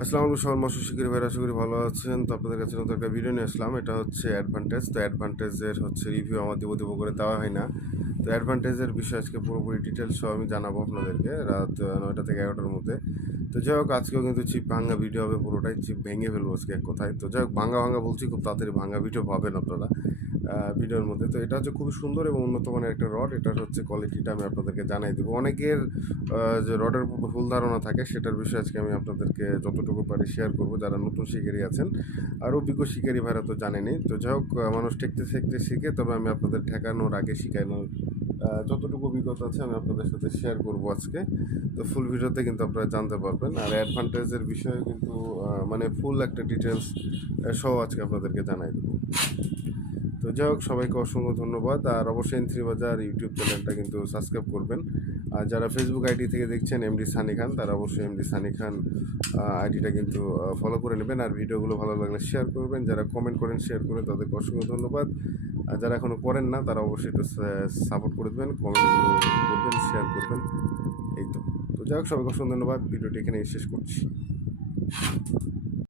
আসসালামু আলাইকুম সবার মৎস্য শিকারী ভাইরা, আশা করি ভালো আছেন। তো আপনাদের কাছে নতুন একটা ভিডিও নিয়ে আসলাম। এটা হচ্ছে অ্যাডভান্টেজ। তো অ্যাডভান্টেজের রিভিউ আমার দেবো করে দেওয়া হয় না। তো অ্যাডভান্টেজের বিষয়ে আজকে পুরোপুরি ডিটেলস সহ আমি জানাবো আপনাদেরকে রাত 9টা থেকে 11টার মধ্যে। তো যাই হোক, আজকেও কিন্তু চিপ ভাঙা ভিডিও হবে, পুরোটাই চিপ ভেঙে ফেলবো আজকে এক কথায়। তো যাই হোক, ভাঙা ভাঙা বলছি, খুব তাড়াতাড়ি ভাঙা ভিডিও পাবেন আপনারা ভিডিওর মধ্যে। তো এটা হচ্ছে খুবই সুন্দর এবং উন্নত মানের একটা রড। এটার কোয়ালিটিটা আমি আপনাদেরকে জানাই দেবো। অনেকের যে রডের উপর ভুল ধারণা থাকে, সেটার বিষয়ে আজকে আমি আপনাদেরকে যতটুকু পারি শেয়ার করবো, যারা নতুন শিকারী আছেন। আর অভিজ্ঞ শিকারী ভাইরা তো জানেনই। তো যাই হোক, মানুষ ঠেকতে ঠেকতে শিখে, তবে আমি আপনাদের ঠেকানোর আগে শিখানোর যতটুকু অভিজ্ঞতা আছে আমি আপনাদের সাথে শেয়ার করবো আজকে। তো ফুল ভিডিওতে কিন্তু আপনারা জানতে পারবেন। আর অ্যাডভান্টেজের বিষয়ে কিন্তু মানে ফুল একটা ডিটেলস সহ আজকে আপনাদেরকে জানাই দেবো। তো যাই হোক, সবাইকে অসংখ্য ধন্যবাদ। আর অবশ্যই এন3 বাজার ইউটিউব চ্যানেলটা কিন্তু সাবস্ক্রাইব করবেন। আর যারা ফেসবুক আইডি থেকে দেখছেন এমডি সানি খান, তারা অবশ্যই এমডি সানি খান আইডিটা কিন্তু ফলো করে নেবেন। আর ভিডিওগুলো ভালো লাগলে শেয়ার করবেন। যারা কমেন্ট করেন, শেয়ার করেন, তাদেরকে অসংখ্য ধন্যবাদ। আর যারা এখনও করেন না, তারা অবশ্যই একটু সাপোর্ট করে দেবেন, কমেন্টগুলো করবেন, শেয়ার করবেন। এই তো। তো যাই হোক, সবাইকে অসংখ্য ধন্যবাদ। ভিডিওটি এখানে শেষ করছি।